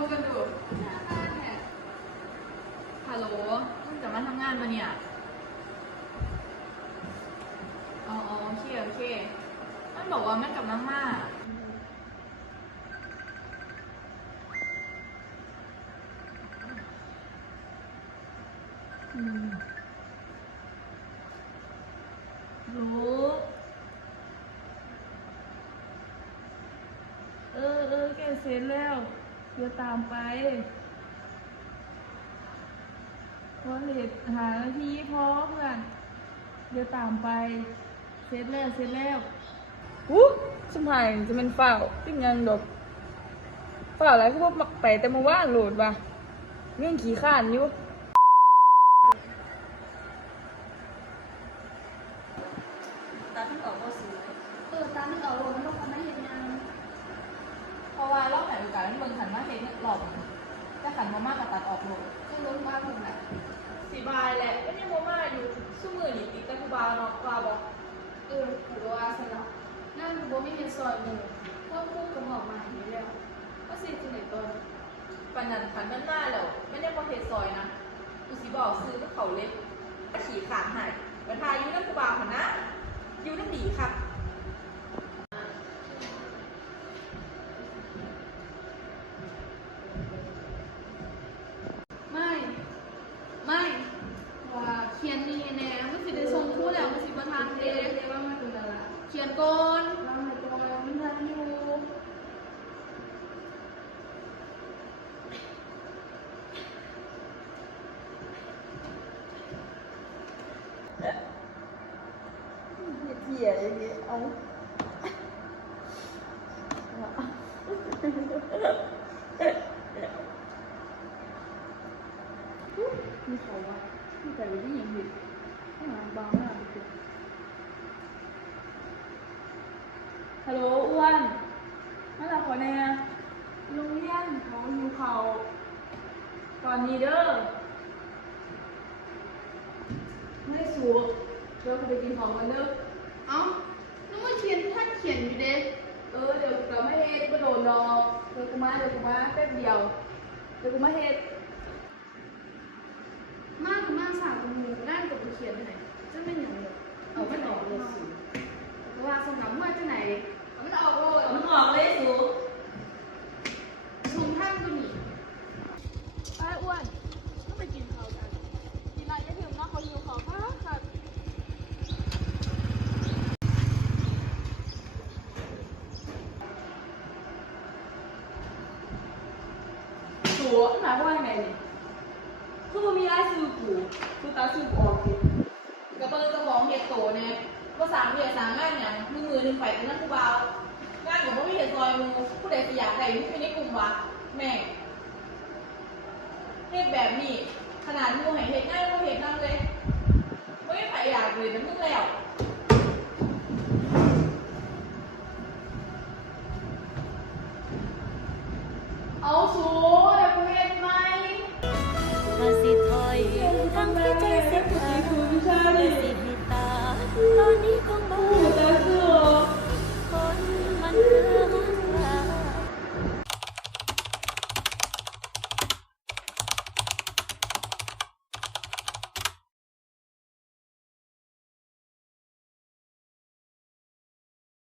ลงกันดูฮัลโหลมึงจะมาทำงานปะเนี่ยอ๋อโอเคโอเคมันบอกว่ามันกำลังมารู้แกเสร็จแล้วเดี๋ยวตามไปว่าเลทหานาทีพอเพื่อนเดี๋ยวตามไปเสร็จแล้วสมัยจะเป็นฝ่าวติ้งยังดอกฝ่าวอะไรก็ว่ามักไปแต่มาว่างโหลดว่ะเรื่องขี้ข้านอยู่ตาที่ออกก็สวยตาที่ออกลงมันต้องทำให้เห็นงาน เพราะว่าเราหายโอกาสให้เบิ่งขันมาเห็นหลอกแต่ขันมามากกับตัดออกโหลด ก็ล้มบ้านผมแหละ สีบายแหละก็ยังมาอยู่สู้มือหนีติดตะกูบาเนาะกว่าบอก ถือว่าสำหรับงานกูไม่เห็นซอยหนึ่งเพิ่มคู่กับหอมมาอย่างนี้แล้วก็สิที่ไหนตอน ปันนันขันมันมาแล้วไม่ได้พอเทซอยนะกูสีบอกซื้อก็เขาเล็กขี่ขาดหายปัญหาอยู่นั่นกูบาหันนะอยู่นั่นดีค่ะไม่ว่าเขียนนี่แน่มันสิได้ส่งคู่แล้วมันสิมาทางเดเรียกว่ามันเป็นอะไรเขียนก่อนเราในตัวมันทันอยู่เหี้ยอย่างนี้เอามีเขาวะมีแต่วิธียังผิดให้หาบางมากเลยฮัลโหลอ้วนมาหลับขอแน่โรงเรียนเขาอยู่เขาตอนนี้เด้อไม่สูบเดี๋ยวกูไปกินของกันเด้อ เอ้านึกว่าเขียนท่านเขียนอยู่เด้ เดี๋ยวเราไม่เฮ็ดก็โดนดอกเดี๋ยวกูมาแป๊บเดียวเดี๋ยวกูมาเฮ็ด มากกับมากสามกับหมูด้านกับเขียนไหนจะเป็นอย่างไรเอาไม่ออกเลยสิเพราะว่าสำหรับว่าจะไหนมันออกเลย มันออกเลยสู สูงท่านก็หนี ไปอ้วนก็ไปกินเขากันกินอะไรจะถึงเนาะเขาอยู่เขาค่ะสูหมายความว่ายังไงนี่คือมันมีรายชื่อกูตาชื่อกูออกสิกระเบิดกระบอกเฮ็ดโตเนี่ยก็สามเดือนสามงานอย่างมือหนึ่งไปเป็นนักกูเบางานของพ่อพี่เห็นซอยมึงผู้ใดสิอยากได้มึงไม่ได้กลุ่มวะแม่เฮ็ดแบบนี้ขนาดมึงให้เฮ็ดง่ายมึงเฮ็ดนั่งเลยไม่มีใครอยากเลยนะมึงแล้ว